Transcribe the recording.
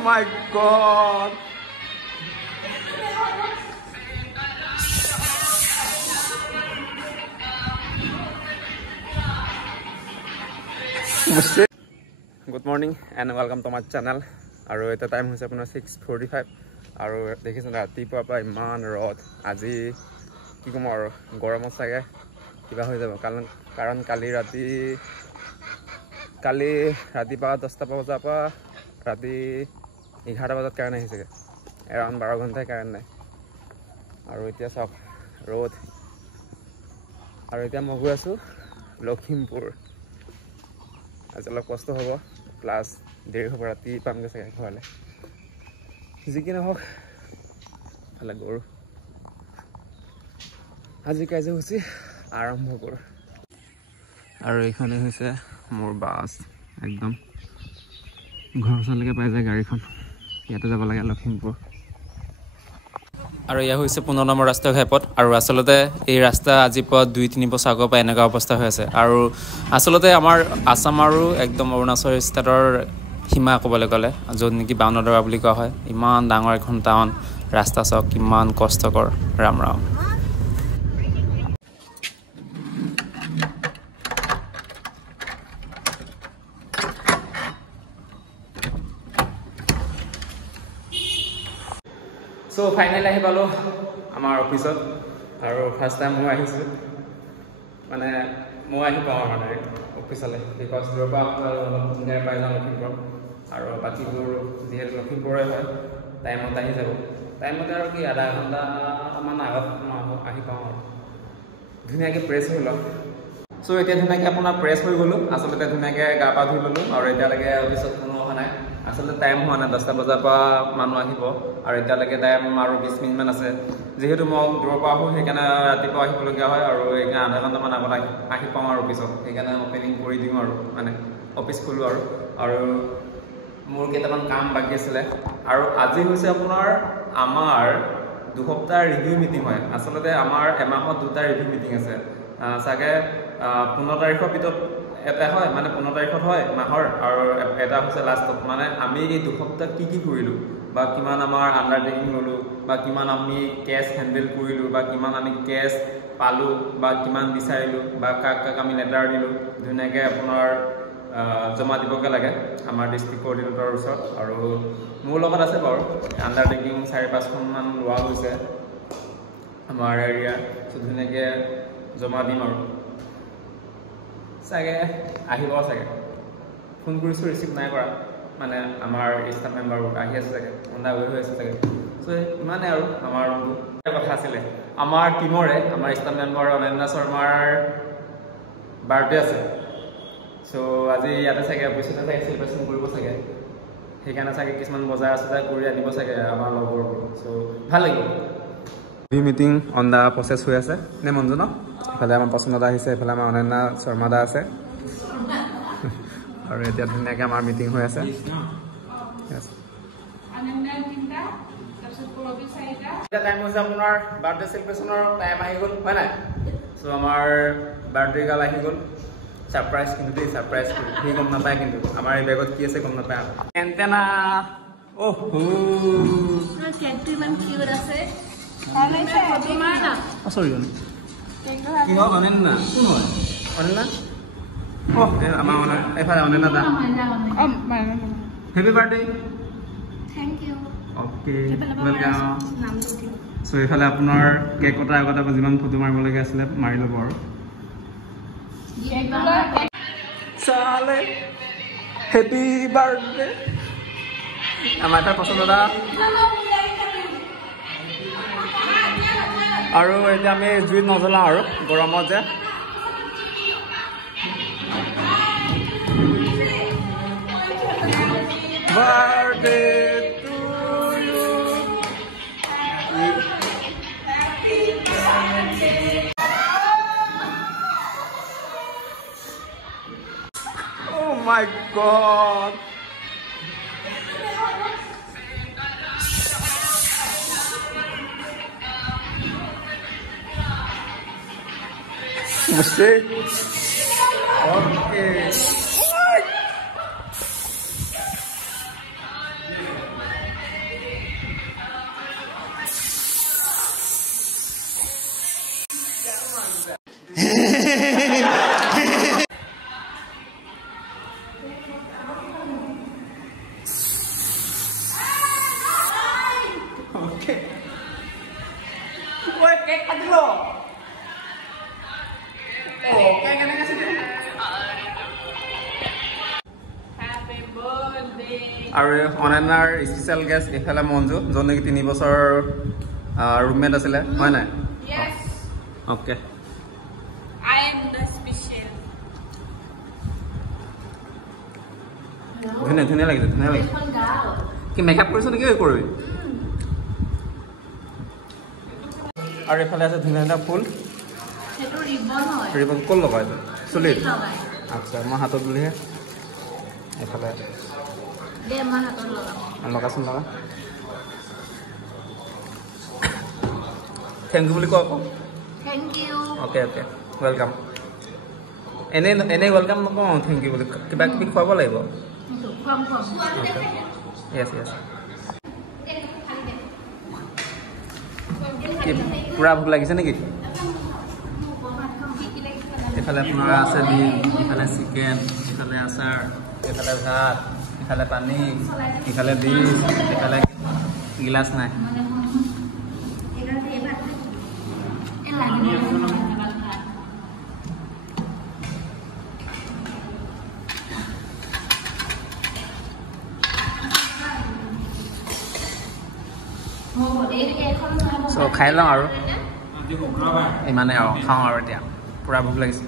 my god. Good morning and welcome to my channel. আৰু এটা time হৈছে আপোনাৰ 6:45 আৰু দেখিছেন ৰাতিপুৱাৰ পৰা ইমান ৰদ আজি কি কম আৰু গৰমত চাগে কিবা হৈ যাব কাৰণ কালি ৰাতিপুৱা 10টা বজাৰ পৰা ৰাতি 11টা বজাত কাৰেণ্ট আহিছেগে এৰাউণ্ড 12 ঘণ্টাই কাৰেণ্ট নাই আৰু এতিয়া চাওক ৰদ আৰু এতিয়া মই গৈ আছো লখিমপুৰ আজি অলপ কষ্ট হ'ব প্লাস দেৰি হ'ব ৰাতি পামগে চাগে ঘৰলৈ যি কি নহওক ভালে গৰু আজি কাৰ্যসূচী আৰম্ভ কৰোঁ আৰু এইখনে হৈছে মোৰ বাছ একদম ঘৰ ওচৰলৈকে পাই যায় গাড়ীখন ইয়াতে যাব লাগে লখিমপুৰ আৰু এয়া হৈছে 15 নম্বৰ ৰাষ্ট্ৰীয় ঘাইপথ আৰু আচলতে এই ৰাস্তা আজি পৰা 2-3 বছৰ আগৰ পৰা এনেকুৱা অৱস্থা হৈ আছে আৰু আচলতে আমাৰ আসাম আৰু একদম অৰুণাচল ষ্টেটৰ সীমা ক'বলৈ গ'লে য'ত নেকি বাউনদৰা বুলি কোৱা হয় ইমান ডাঙৰ এখন টাউন ৰাস্তা চাওক কিমান কষ্টকৰ ৰাম ৰাম So finally আহি পালো আমাৰ অফিসত আৰু ফাৰ্স্ট টাইম মই আহিছো মানে মই আহি পাওঁ মানে অফিসলে বিকজ দূৰপা অলপ ধুনীয়া পাই যাওঁ লখিমপুৰ আৰু বাকীবোৰ যিহেতু লখিমপুৰৰে হয় টাইমত আহি যাব টাইমতে আৰু কি আধা ঘণ্টামান আগত আহি পাওঁ আৰু ধুনীয়াকৈ প্ৰেছ হৈ লওঁ চ' এতিয়া ধুনীয়াকৈ আপোনাৰ প্ৰেছ হৈ গ'লো আচলতে ধুনীয়াকৈ গা পা ধুই ল'লোঁ আৰু এতিয়ালৈকে অফিসত কোনো অহা নাই আচলতে টাইম হোৱা নাই 10টা বজাৰ পৰা মানুহ আহিব আৰু এতিয়ালৈকে টাইম আৰু 20 মিনিটমান আছে যেহেতু মই দূৰৰ পৰা আহোঁ সেইকাৰণে ৰাতিপুৱা আহিবলগীয়া হয় আৰু এইকাৰণে আধা ঘণ্টামান আগত আহি পাওঁ আৰু অফিসত সেইকাৰণে অপেনিং কৰি দিওঁ আৰু মানে অফিস খোলোঁ আৰু মোৰ কেইটামান কাম বাকী আছিলে আৰু আজি হৈছে আপোনাৰ আমাৰ 2 সপ্তাহ ৰিভিউ মিটিং হয় আচলতে আমাৰ এমাহত 2টা ৰিভিউ মিটিং আছে চাগে 15 তাৰিখৰ ভিতৰত এটা হয় মানে 15 তাৰিখত হয় মাহৰ আৰু এটা হৈছে লাষ্টত মানে আমি এই 2 সপ্তাহ কি কৰিলোঁ বা কিমান আমাৰ আণ্ডাৰটেকিং ল'লোঁ বা কিমান আমি কেছ হেণ্ডেল কৰিলোঁ বা কিমান আমি কেছ পালোঁ বা কিমান বিচাৰিলোঁ বা কাক আমি লেটাৰ দিলোঁ ধুনীয়াকৈ আপোনাৰ জমা দিবগে লাগে আমাৰ ডিষ্ট্ৰিক্ট কোঅৰ্ডিনেটৰৰ ওচৰত আৰু মোৰ লগত আছে বাৰু আণ্ডাৰটেকিং 4-5খনমান লোৱা হৈছে আমাৰ এৰিয়া ধুনীয়াকৈ জমা দিম আৰু চাগে আহিব চাগে ফোন কৰিছোঁ ৰিচিভ নাই কৰা মানে আমাৰ ষ্টাফ মেম্বাৰবোৰ আহি আছে চাগে অন্দা হৈ আছে চাগে চ' ইমানে আৰু আমাৰ কথা আছিলে আমাৰ টিমৰে আমাৰ ষ্টাফ মেম্বাৰ অনন্যা শৰ্মাৰ বাৰ্থডে আছে চ' আজি ইয়াতে চাগে অফিচতে চাগে চেলিব্ৰেশ্যন কৰিব চাগে সেইকাৰণে চাগে কিছুমান বজাৰ চজাৰ কৰি আনিব চাগে আমাৰ লগৰবোৰ চ' ভাল লাগিব মিটিং অন দা প্ৰচেছ হৈ আছে নে মঞ্জু ন এফালে আমাৰ পচন্দা আহিছে এফালে আমাৰ অনন্যা শৰ্মাদা আছে আৰু এতিয়া ধুনীয়াকৈ আমাৰ মিটিং হৈ আছে এতিয়া টাইম হৈছে আপোনাৰ বাৰ্থডে চেলিব্ৰেশ্যনৰ টাইম আহি গ'ল হয় নাই চ' আমাৰ বাৰ্থডে গাল আহি গ'ল ছাৰপ্ৰাইজ কিন্তু দেই ছাৰপ্ৰাইজ সি গম নাপায় কিন্তু আমাৰ এই বেগত কি আছে গম নাপায় এণ্টেনা কেকটো ইমান কিউট আছে সৰি কি হয় অনন্যা কোন হয় অনন্যা আমাৰ এইফালে অনন্যা দা happy birthday thank you okay welcome চ' এইফালে আপোনাৰ কেক কটাৰ আগত আকৌ যিমান ফটো মাৰিবলগীয়া আছিলে মাৰি ল'ব আৰু চালে হেপী বাৰ্থডে আমাৰ এটা পচন্দ দা আৰু এতিয়া আমি জুইত নজ্বলাওঁ আৰু গৰমত যে birthday to you Oh my god mistake okay Okay. Oi, cake kaji lo. Oh, cake kan kasih deh. Happy birthday. আৰু অনলাইনৰ স্পেচিয়েল গেষ্ট এফালে মঞ্জু যোন নেকি 3 বছৰ ৰুমমেট আছিলে হয় নাই Yes. Okay I am the special. ধুনীয়া ধুনীয়া লাগিছে ধুনীয়া লাগিছে এখন গাও। কি মেকআপ কৰিছ নেকি কৰিবি আৰু এফালে আছে ধুনীয়া ধুনীয়া ফুল সেইটো ৰিবন হয়। ৰিবন ক'ত লগাই চুলিত লগাই। আচ্ছা মই হাতত বুলিহে এফালে দে মই হাতত লগাম। লগাচোন লগা থেংক ইউ বুলি কওঁ আকৌ Thank you. Okay okay welcome এনেই ৱেলকাম নকওঁ থেংক ইউ বুলি কিবা কিবি খুৱাব লাগিব খুৱাম। য়েছ য়েছ কি পূৰা ভোক লাগিছে নেকি এফালে আপোনাৰ আছে ডিম ইফালে চিকেন ইফালে আচাৰ এফালে ভাত ইফালে পানী ইফালে ডিছ ইফালে গিলাচ নাই চ' খাই লওঁ আৰু ইমানে আৰু খাওঁ আৰু এতিয়া পূৰা ভোক লাগিছে